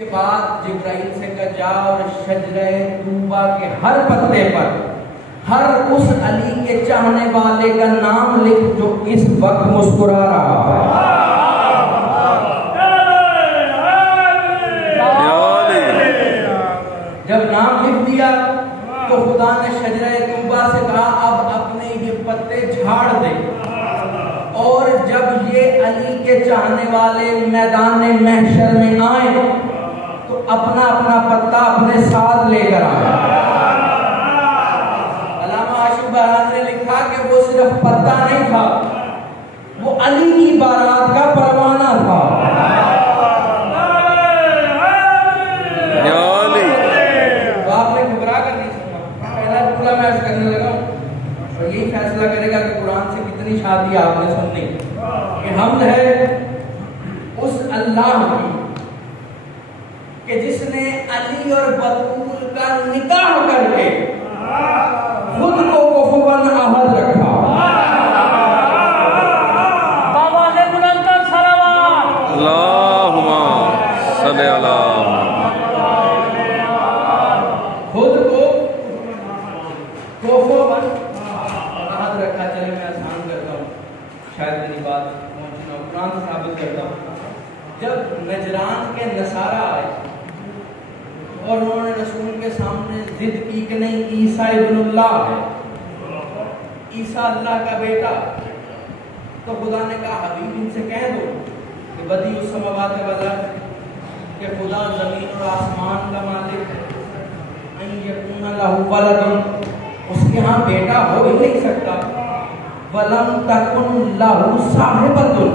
के बाद जिब्राइल से कहा जा और शजरे तूबा के हर पत्ते पर हर उस अली के चाहने वाले का नाम लिख जो इस वक्त मुस्कुरा रहा है। जब नाम लिख दिया तो खुदा ने शजरे तूबा से कहा अब अपने ये पत्ते झाड़ दे, और जब ये अली के चाहने वाले मैदान महशर में आए तो अपना अपना पत्ता अपने साथ लेकर आए। अल्लामा आशिक बरहान ने लिखा कि वो सिर्फ पत्ता नहीं था, वो अली की बारात का परवाना था। तो आपने घबरा कर नहीं सुना, पहला टुकड़ा मैं ऐसा करने लगा तो यही फैसला करेगा कि कुरान से कितनी शादी आपने सुननी। कि हमद है उस अल्लाह की कि जिसने अली और बतूल का निकाह करके खुद को कुफुवन अहद रखा। बाबा ने बुलंद सलावत अल्लाहुम्मा सल्ली अला खुद को कुफुवन अहद रखा। चलिए मैं आसान करता हूँ, शायद मेरी बात पहुंचना कुरान से साबित करता हूँ। जब नजरान के नसारा आए और उन्होंने रसूल के सामने जिद की कि नहीं ईसा इब्नुल्लाह है, ईसा अल्लाह का बेटा, तो खुदा ने कहा हबीब इनसे कह दो कि बदी उस समावात वाला कि खुदा जमीन और आसमान का मालिक है, यकून लहू वलदुन, उसके यहाँ बेटा हो ही नहीं सकता, वलम तकुन लहू साहिबतुन,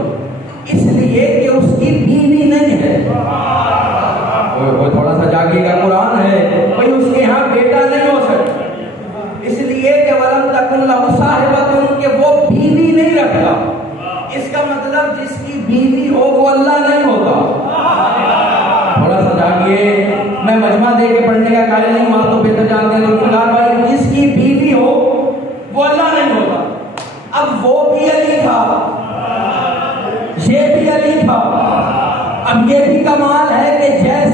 इसलिए कि उसकी बीवी नहीं है। वो थोड़ा सा जागेगा, कुरान है भाई, उसके यहाँ बेटा नहीं हो सकता, इसलिए कि वलम तकुन लहू साहिबतुन, कि वो बीवी नहीं रखता। इसका मतलब जिसकी बीवी हो वो अल्लाह नहीं होता। थोड़ा सा जागिए, मैं मजमा दे के पढ़ने का कायल नहीं, माँ तो बेहतर जानते हैं जुल्फिकार भाई, जिसकी बीवी हो वो अल्लाह नहीं होता। अब वो भी अली था, ये भी अली था। अब ये भी कमाल है कि जैसे